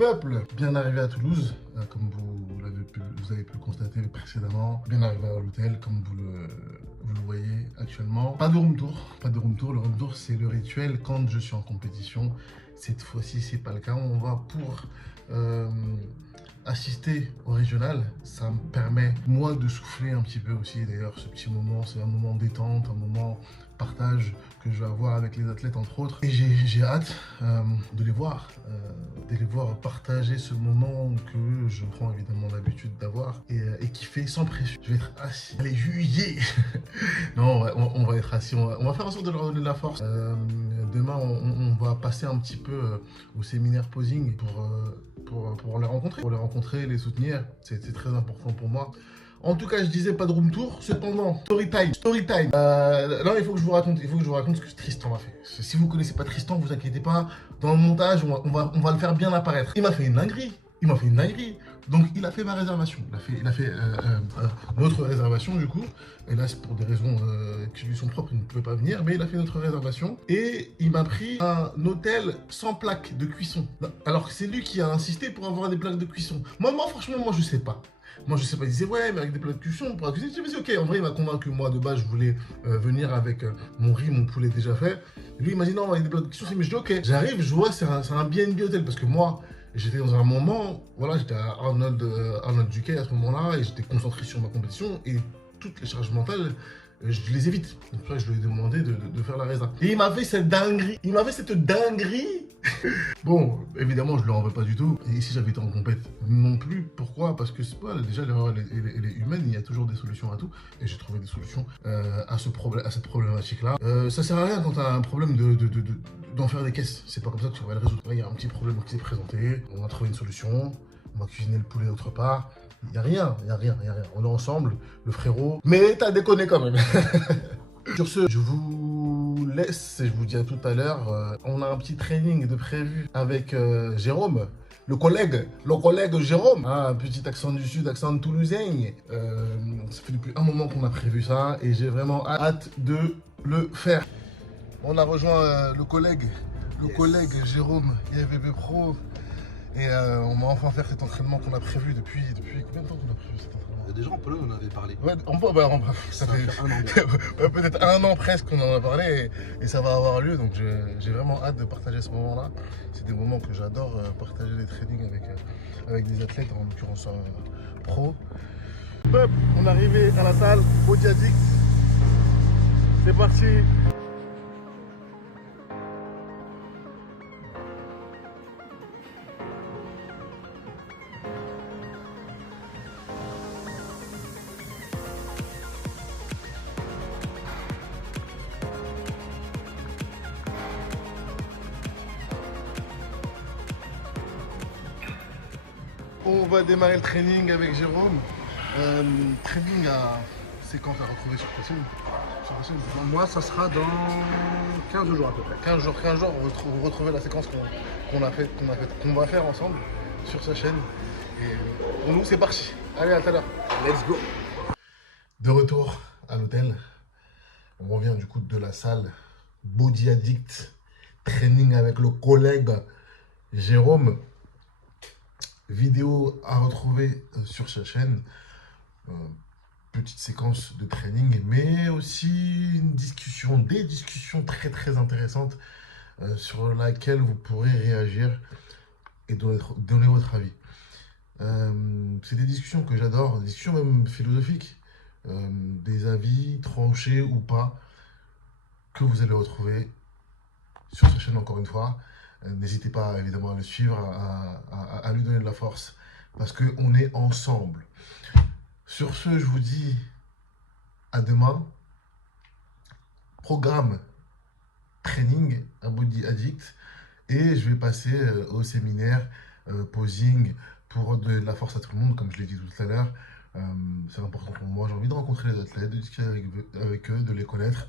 Peuple, bien arrivé à Toulouse, comme vous avez pu le constater précédemment. Bien arrivé à l'hôtel, comme vous le voyez actuellement. Pas de room tour, pas de room tour. Le room tour, c'est le rituel quand je suis en compétition. Cette fois-ci, c'est pas le cas. On va pour assister au régional. Ça me permet, moi, de souffler un petit peu aussi. D'ailleurs, ce petit moment, c'est un moment détente, un moment partage que je vais avoir avec les athlètes, entre autres. Et j'ai hâte de les voir partager ce moment que je prends évidemment l'habitude d'avoir et qui fait sans pression. Je vais être assis. Allez, juillet. Non, on va être assis. On va faire en sorte de leur donner de la force. Demain, on va passer un petit peu au séminaire posing pour les rencontrer, les soutenir. C'est très important pour moi. En tout cas, je disais pas de room tour. Cependant, story time. Là, il faut que je vous raconte ce que Tristan a fait. Si vous connaissez pas Tristan, vous inquiétez pas. Dans le montage, on va le faire bien apparaître. Il m'a fait une dinguerie. Donc, il a fait ma réservation. Il a fait notre réservation, du coup. Et là, c'est pour des raisons qui lui sont propres, il ne pouvait pas venir. Mais il a fait notre réservation. Et il m'a pris un hôtel sans plaque de cuisson. Alors que c'est lui qui a insisté pour avoir des plaques de cuisson. Moi, franchement, je sais pas. Il disait ouais, mais avec des plats de cuisson, pour la cuisine. Je me dis ok, en vrai, il m'a convaincu. Moi, de base, je voulais venir avec mon riz, mon poulet déjà fait. Et lui, il m'a dit non, avec des plats de cuisson. Mais je dis ok, j'arrive, je vois, c'est un BNB hôtel. Parce que moi, j'étais dans un moment, voilà, j'étais à Arnold UK à ce moment-là, et j'étais concentré sur ma compétition. Et toutes les charges mentales, je les évite. Donc, je lui ai demandé de faire la résa. Et il m'a fait cette dinguerie. Bon, évidemment, je ne lui en veux pas du tout. Et si j'avais été en compète, non plus. Pourquoi? Parce que c'est pas déjà l'erreur, elle est humaine. Il y a toujours des solutions à tout. Et j'ai trouvé des solutions à cette problématique-là. Ça sert à rien quand tu as un problème d'en faire des caisses. C'est pas comme ça que tu vas le résoudre. Il y a un petit problème qui s'est présenté. On a trouvé une solution. On va cuisiner le poulet d'autre part. Il n'y a rien. On est ensemble, le frérot. Mais t'as déconné quand même. Sur ce, je vous laisse et je vous dis à tout à l'heure. On a un petit training de prévu avec Jérôme, le collègue Jérôme. Un petit accent du sud, accent toulousain. Ça fait depuis un moment qu'on a prévu ça et j'ai vraiment hâte de le faire. On a rejoint le collègue Jérôme, IFBB Pro. Et on va enfin faire cet entraînement qu'on a prévu depuis combien de temps qu'on a prévu cet entraînement? Déjà en Pologne on en avait parlé. Ouais, ça fait un an. peut-être un an presque qu'on en a parlé et ça va avoir lieu. Donc j'ai vraiment hâte de partager ce moment-là. C'est des moments que j'adore partager les trainings avec des athlètes, en l'occurrence pro. Peuple, on est arrivé à la salle, Body Addict. C'est parti. On va démarrer le training avec Jérôme. Training c'est quand à retrouver sur ta chaîne? Moi ça sera dans 15 jours à peu près. 15 jours, vous retrouvez la séquence qu'on va faire ensemble sur sa chaîne. Et pour nous c'est parti. Allez, à tout à l'heure. Let's go. De retour à l'hôtel. On revient du coup de la salle Body Addict. Training avec le collègue Jérôme. Vidéo à retrouver sur sa chaîne. Petite séquence de training, mais aussi des discussions très très intéressantes sur laquelle vous pourrez réagir et donner votre avis. C'est des discussions que j'adore, des discussions même philosophiques, des avis tranchés ou pas, que vous allez retrouver sur sa chaîne encore une fois. N'hésitez pas évidemment à le suivre, à lui donner de la force, parce qu'on est ensemble. Sur ce, je vous dis à demain. Programme training à Body Addict. Et je vais passer au séminaire posing pour donner de la force à tout le monde, comme je l'ai dit tout à l'heure. C'est important pour moi. J'ai envie de rencontrer les athlètes, de discuter avec eux, de les connaître.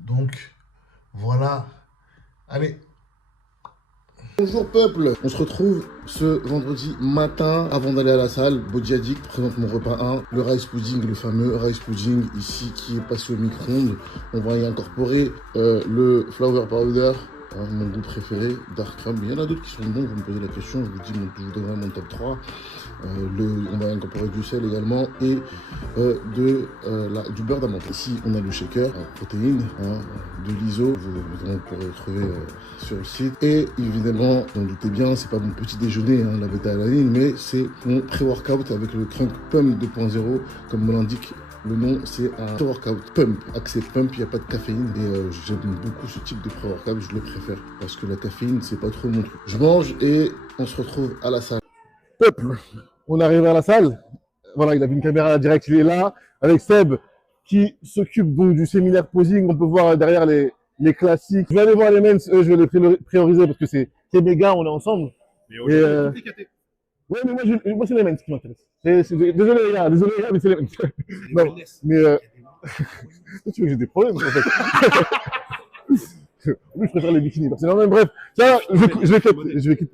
Donc, voilà. Allez. Bonjour peuple, on se retrouve ce vendredi matin avant d'aller à la salle. Body Addict présente mon repas 1, le rice pudding, le fameux rice pudding ici qui est passé au micro-ondes. On va y incorporer le flour powder, hein, mon goût préféré, Dark Rum. Il y en a d'autres qui sont bons, vous me posez la question, je vous donnerai mon top 3. On va incorporer du sel également et du beurre d'amande. Ici, on a le shaker, protéines, hein, de l'ISO, vous pourrez retrouver sur le site. Et évidemment, vous en doutez bien, c'est pas mon petit déjeuner, hein, la bêta-alanine, mais c'est mon pré-workout avec le Crunk Pump 2.0, comme me l'indique le nom, c'est un pré-workout pump, accès pump, il n'y a pas de caféine et j'aime beaucoup ce type de pré-workout, je le préfère parce que la caféine, c'est pas trop mon truc. Je mange et on se retrouve à la salle. Peuple, on arrive à la salle. Voilà, il avait une caméra directe, il est là, avec Seb qui s'occupe donc du séminaire posing. On peut voir derrière les classiques. Je vais aller voir les men's, eux, je vais les prioriser parce que c'est méga, on est ensemble. Mais ouais, mais moi c'est les men's qui m'intéressent. Désolé les gars, mais c'est les men's. Non, mais tu veux que j'ai des problèmes en fait. Lui, je préfère les bikinis. Non, bref, ça, je vais quitter.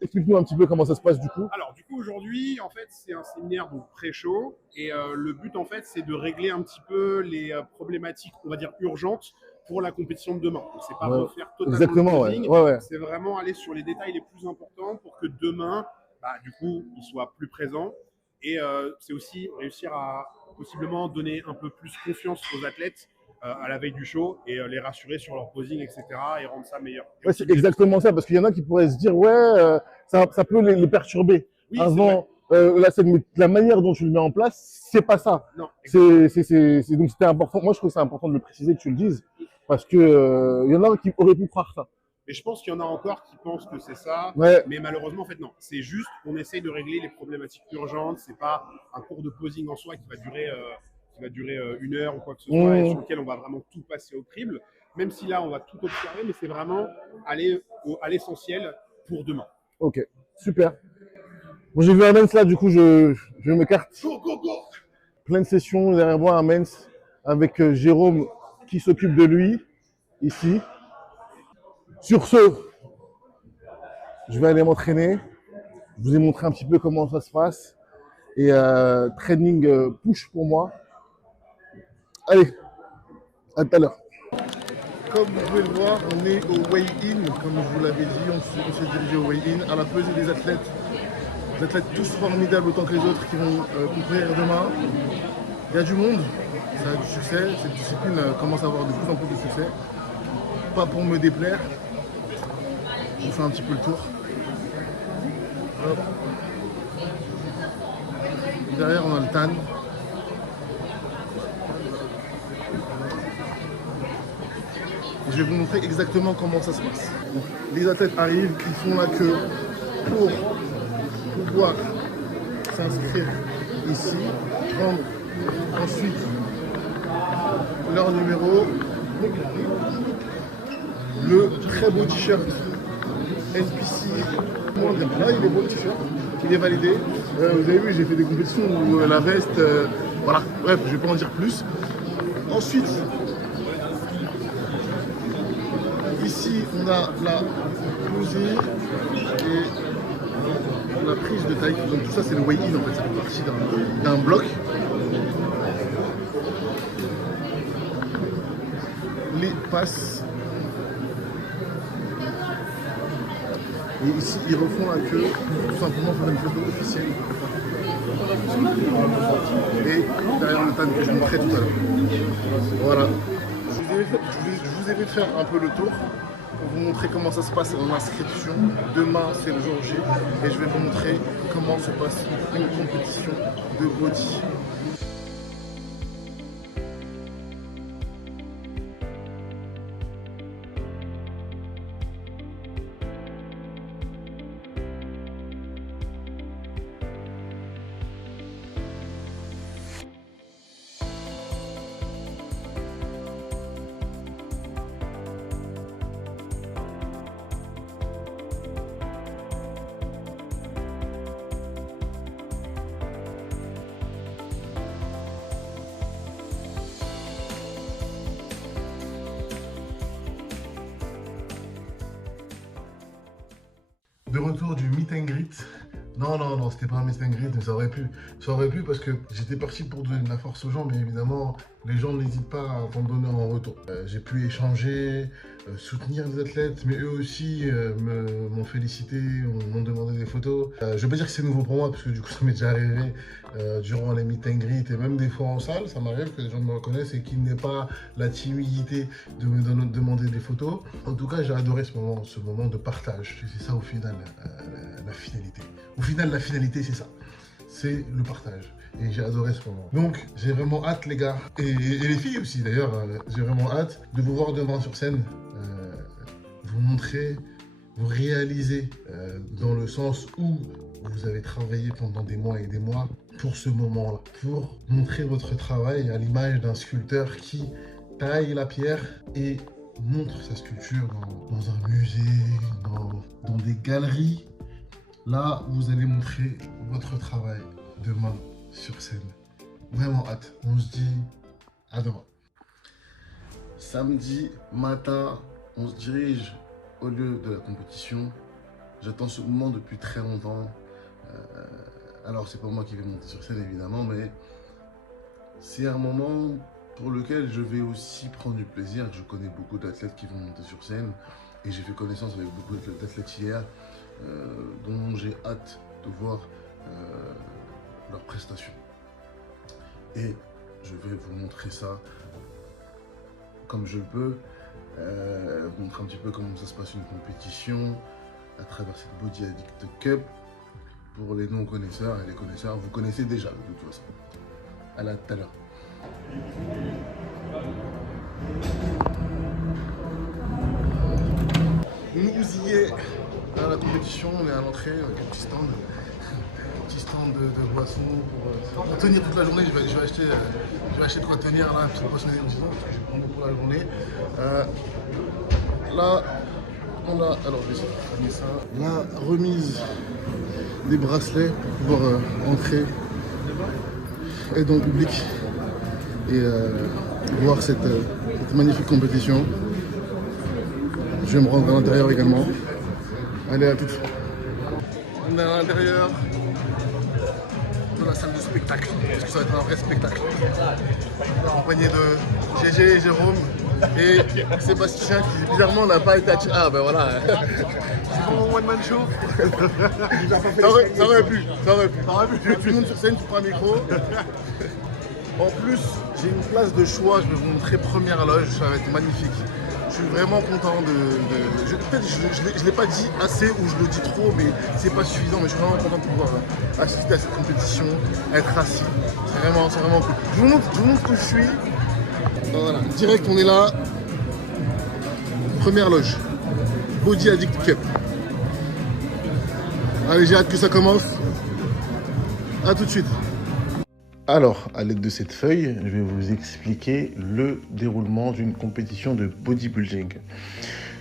Explique-nous un petit peu comment ça se passe du coup. Alors du coup aujourd'hui en fait c'est un séminaire donc pré-show et le but en fait c'est de régler un petit peu les problématiques on va dire urgentes pour la compétition de demain. Donc c'est pas refaire totalement le posing, c'est vraiment aller sur les détails les plus importants pour que demain du coup il soit plus présent et c'est aussi réussir à possiblement donner un peu plus confiance aux athlètes à la veille du show et les rassurer sur leur posing, etc. et rendre ça meilleur. Ouais, c'est exactement ça, parce qu'il y en a qui pourraient se dire, ça peut les perturber. Oui, avant, la manière dont tu le mets en place, c'est pas ça. Non, donc c'était important. Moi, je trouve que c'est important de le préciser, que tu le dises, parce que il y en a qui auraient pu croire ça. Mais je pense qu'il y en a encore qui pensent que c'est ça, mais malheureusement, en fait, non. C'est juste qu'on essaye de régler les problématiques urgentes. C'est pas un cours de posing en soi qui va durer 1 heure ou quoi que ce soit, et sur lequel on va vraiment tout passer au crible, même si là on va tout observer, mais c'est vraiment aller à l'essentiel pour demain. Ok, super. Bon, j'ai vu un men's là, du coup je m'écarte. Pleine session derrière moi, un men's avec Jérôme qui s'occupe de lui, ici. Sur ce, je vais aller m'entraîner. Je vous ai montré un petit peu comment ça se passe. Et training push pour moi. Allez, à tout à l'heure. Comme vous pouvez le voir, on est au weigh-in. Comme je vous l'avais dit, on s'est dirigé au weigh-in à la pesée des athlètes. Des athlètes tous formidables autant que les autres qui vont concourir demain. Il y a du monde, ça a du succès. Cette discipline commence à avoir de plus en plus de succès. Pas pour me déplaire. Je vous fais un petit peu le tour. Hop. Derrière, on a le TAN. Je vais vous montrer exactement comment ça se passe. Les athlètes arrivent, ils font la queue pour pouvoir s'inscrire ici, prendre ensuite leur numéro, le très beau t-shirt NPC. Là, il est beau le t-shirt, il est validé. Vous avez vu, j'ai fait des compétitions où la veste, voilà, bref, je ne vais pas en dire plus. Ensuite, ici, on a la pesée et la prise de taille. Donc tout ça, c'est le weigh-in en fait. Ça fait partie d'un bloc. Les passes. Et ici, ils refont la queue pour tout simplement faire une photo officielle. Et derrière le tan que je montrais tout à l'heure. Voilà. Je vous ai fait faire un peu le tour pour vous montrer comment ça se passe en inscription. Demain, c'est le jour J et je vais vous montrer comment se passe une compétition de body. De retour du meet and greet. Non, c'était pas un meet and greet, mais ça aurait pu. Ça aurait pu parce que j'étais parti pour donner de la force aux gens, mais évidemment, les gens n'hésitent pas à t'en donner en retour. J'ai pu échanger, soutenir les athlètes, mais eux aussi m'ont félicité, m'ont demandé des photos. Je ne vais pas dire que c'est nouveau pour moi, parce que du coup ça m'est déjà arrivé durant les meet and greet et même des fois en salle, ça m'arrive que les gens me reconnaissent et qu'il n'ait pas la timidité de me demander des photos. En tout cas, j'ai adoré ce moment de partage. C'est ça au final la finalité. Au final, la finalité, c'est ça. C'est le partage. Et j'ai adoré ce moment. Donc, j'ai vraiment hâte, les gars, et les filles aussi d'ailleurs, j'ai vraiment hâte de vous voir demain sur scène, vous montrer, vous réaliser, dans le sens où vous avez travaillé pendant des mois et des mois pour ce moment-là, pour montrer votre travail à l'image d'un sculpteur qui taille la pierre et montre sa sculpture dans un musée, dans des galeries. Là, vous allez montrer votre travail demain sur scène. Vraiment hâte. On se dit à demain. Samedi matin, on se dirige au lieu de la compétition. J'attends ce moment depuis très longtemps. Alors, c'est pas moi qui vais monter sur scène, évidemment, mais c'est un moment pour lequel je vais aussi prendre du plaisir. Je connais beaucoup d'athlètes qui vont monter sur scène et j'ai fait connaissance avec beaucoup d'athlètes hier dont j'ai hâte de voir leurs prestations. Et je vais vous montrer ça comme je peux, vous montrer un petit peu comment ça se passe une compétition à travers cette Body Addict Cup. Pour les non-connaisseurs et les connaisseurs, vous connaissez déjà de toute façon. À tout à l'heure. Nous y est à la compétition, on est à l'entrée avec un petit stand de boissons pour tenir toute la journée. Je vais acheter de quoi tenir là, une petite boisson énergisante parce que je vais prendre pour la journée. Là, on a, alors je vais essayer de fermer ça, la remise des bracelets pour pouvoir entrer et dans le public et voir cette magnifique compétition. Je vais me rendre à l'intérieur également. Allez, à tout de suite. On est à l'intérieur de la salle de spectacle, parce que ça va être un vrai spectacle. Accompagné de GG et Jérôme et Sébastien qui bizarrement n'a pas été attiré. Ah ben voilà. C'est mon one man show. Ça aurait pu. Tu montes sur scène, tu prends un micro. En plus, j'ai une place de choix, je vais vous montrer première loge, ça va être magnifique. Je suis vraiment content peut-être je ne l'ai pas dit assez ou je le dis trop, mais c'est pas suffisant. Mais je suis vraiment content de pouvoir assister à cette compétition, être assis. C'est vraiment cool. Je vous montre où je suis. Voilà, direct, on est là. Première loge. Body Addict Cup. Allez, j'ai hâte que ça commence. A tout de suite. Alors, à l'aide de cette feuille, je vais vous expliquer le déroulement d'une compétition de bodybuilding.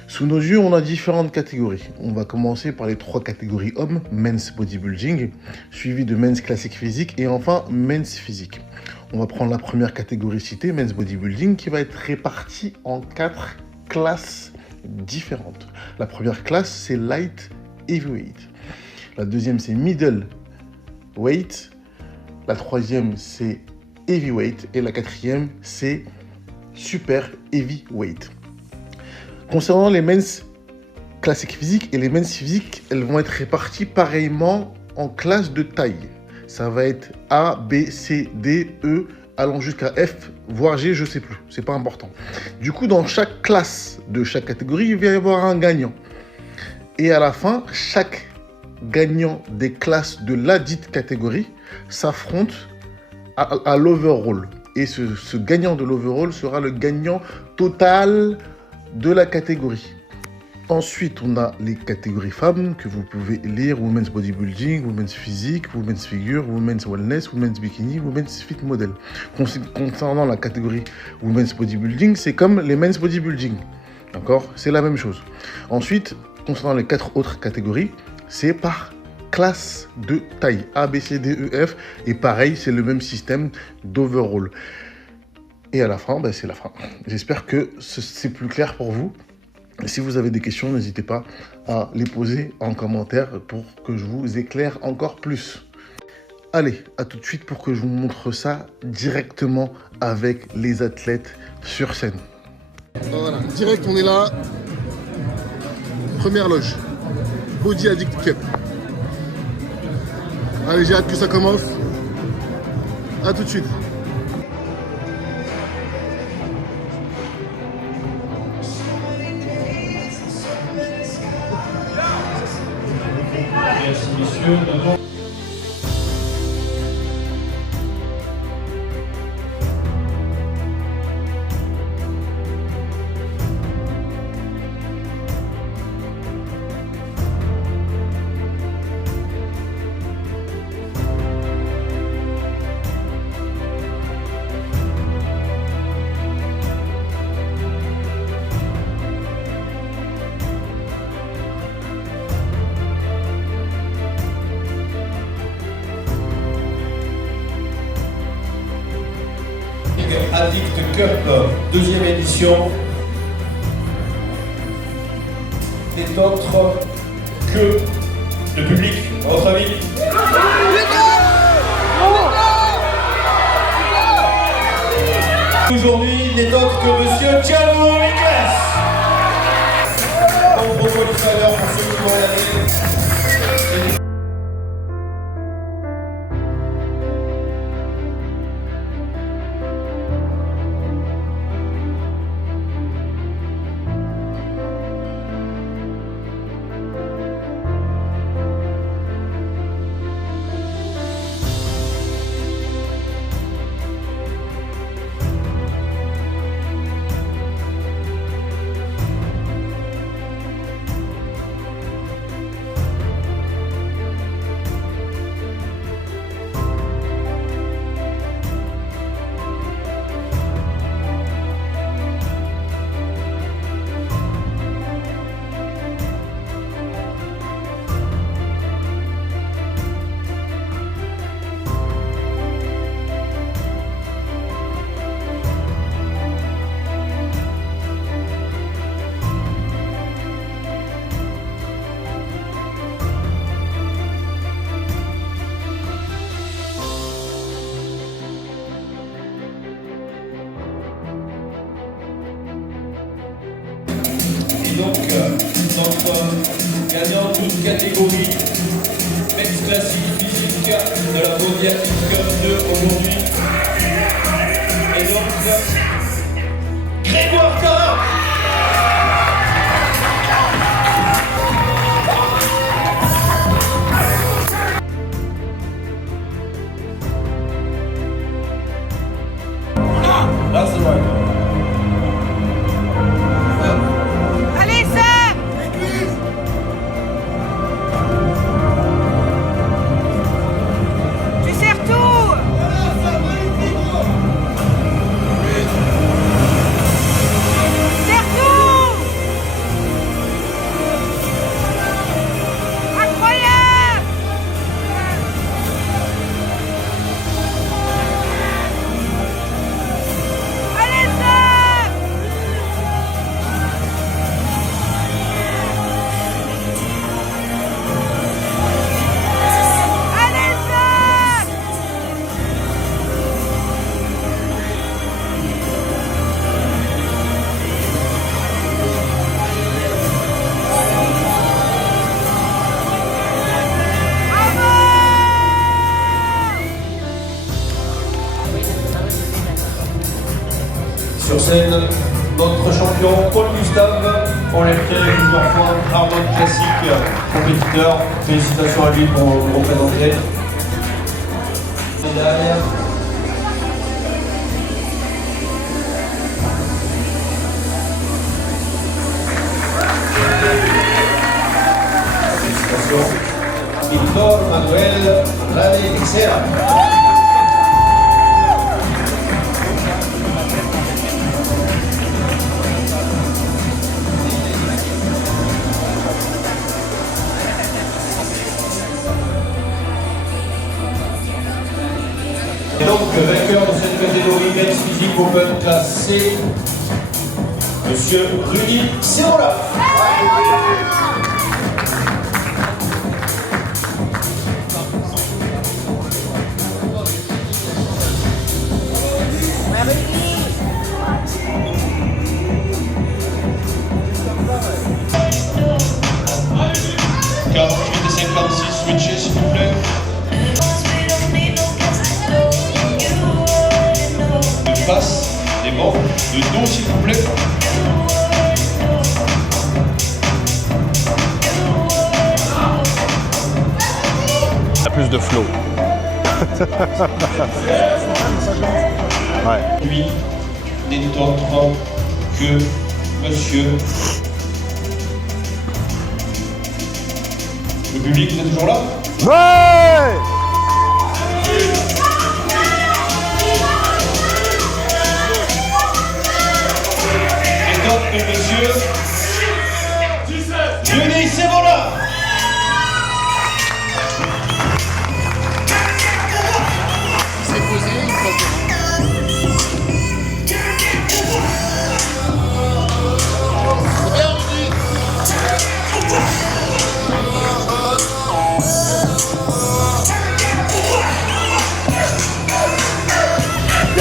Sous nos yeux, on a différentes catégories. On va commencer par les 3 catégories hommes, men's bodybuilding, suivi de men's classique physique et enfin men's physique. On va prendre la première catégorie citée, men's bodybuilding, qui va être répartie en 4 classes différentes. La première classe, c'est light heavyweight. La deuxième, c'est middle weight. La troisième, c'est heavyweight. Et la quatrième, c'est super heavyweight. Concernant les men's classiques physiques et les men's physiques, elles vont être réparties pareillement en classes de taille. Ça va être A, B, C, D, E, allant jusqu'à F, voire G, je ne sais plus. C'est pas important. Du coup, dans chaque classe de chaque catégorie, il va y avoir un gagnant. Et à la fin, chaque gagnant des classes de la dite catégorie s'affronte à l'overall. Et ce gagnant de l'overall sera le gagnant total de la catégorie. Ensuite, on a les catégories femmes que vous pouvez lire: Women's Bodybuilding, Women's Physique, Women's Figure, Women's Wellness, Women's Bikini, Women's Fit Model. Concernant la catégorie Women's Bodybuilding, c'est comme les Men's Bodybuilding. D'accord? C'est la même chose. Ensuite, concernant les 4 autres catégories, c'est par classe de taille, A, B, C, D, E, F, et pareil, c'est le même système d'overall. Et à la fin, c'est la fin. J'espère que c'est plus clair pour vous. Si vous avez des questions, n'hésitez pas à les poser en commentaire pour que je vous éclaire encore plus. Allez, à tout de suite pour que je vous montre ça directement avec les athlètes sur scène. Voilà, direct on est là. Première loge. Body Addict Cup. Allez, j'ai hâte que ça commence. A tout de suite. Merci messieurs. Addict Cup, deuxième édition, n'est autre que le public, à votre avis? Aujourd'hui, n'est autre que Monsieur Thiago Miklas. Bon qualificateur pour ceux qui vont y aller. Donc, notre gagnant toute catégorie, ex classique physique de la Body Addict Cup 2 aujourd'hui. Et donc, Grégoire Carin. That's the right one. Sur scène, notre champion Paul Gustave, on l'a fait plusieurs fois, Arnold classique, compétiteur. Félicitations à lui pour nous représenter. Médaille. Félicitations. Victor Manuel Radeixera. Et donc, vainqueur de cette catégorie Men's Physique Open classe C, Monsieur Rudy Cerola. face, les bancs, de dos s'il vous plaît. Plus de flow. Ouais. Lui n'est autre que monsieur. Le public, vous êtes toujours là? Ouais! Et donc, monsieur. Denis, c'est bon là!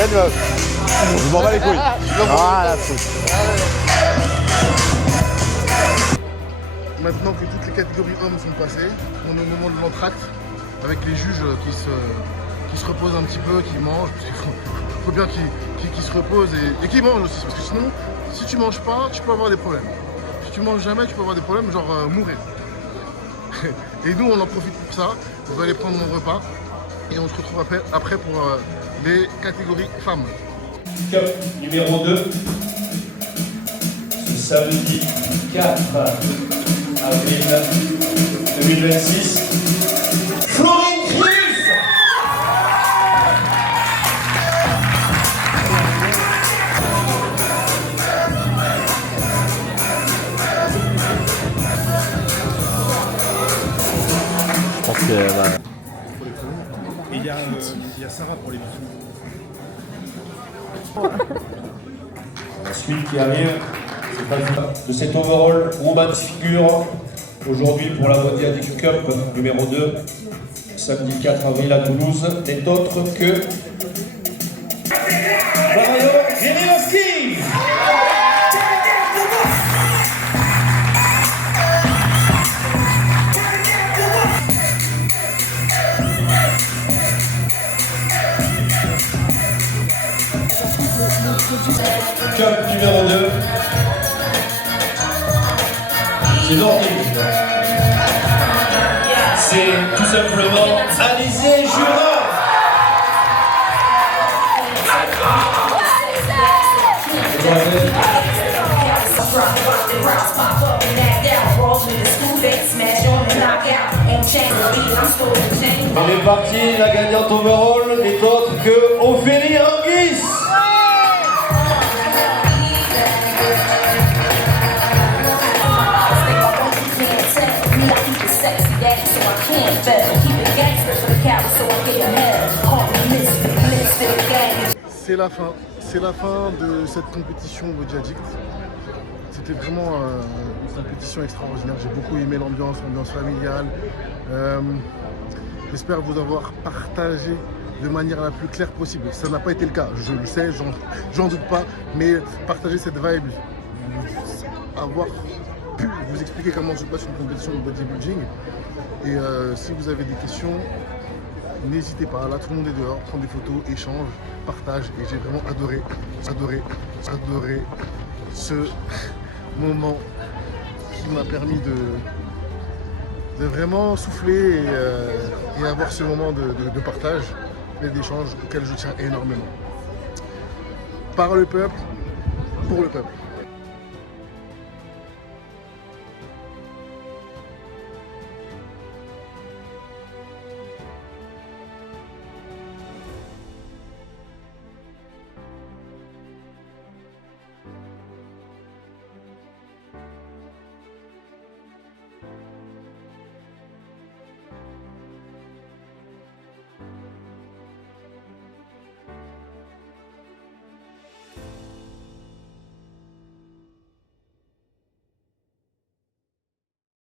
Je m'en bats les couilles. Voilà, Maintenant que toutes les catégories hommes sont passées, on est au moment de l'entracte avec les juges qui se reposent un petit peu, qui mangent. Parce qu'il faut bien qu'ils se reposent et qu'ils mangent aussi. Parce que sinon, si tu manges pas, tu peux avoir des problèmes. Si tu manges jamais, tu peux avoir des problèmes, genre mourir. Et nous, on en profite pour ça. On va aller prendre mon repas et on se retrouve après pour les catégories femmes. Cup numéro 2, ce samedi 4 avril 2026. Florine Cruz! Je pense que... Et il y a Sarah pour les bisous. La suite qui arrive, c'est pas de cet overall Women's Figure aujourd'hui pour la Bodiadic Cup numéro 2, samedi 4 avril à Toulouse, n'est autre que Mario Zielinski. Cup numéro 2. C'est horrible. C'est tout simplement Alizé Jura. On est parti, la gagnante overall n'est autre que Ophélie Anguis. C'est la fin de cette compétition Bodiadic. C'était vraiment une compétition extraordinaire. J'ai beaucoup aimé l'ambiance familiale. J'espère vous avoir partagé de manière la plus claire possible. Ça n'a pas été le cas, je le sais, j'en doute pas, mais partager cette vibe, avoir pu vous expliquer comment se passe une compétition de bodybuilding. Et si vous avez des questions, n'hésitez pas, là tout le monde est dehors, prend des photos, échange, partage, et j'ai vraiment adoré ce moment qui m'a permis de vraiment souffler et avoir ce moment de partage et d'échange auquel je tiens énormément. Par le peuple, pour le peuple.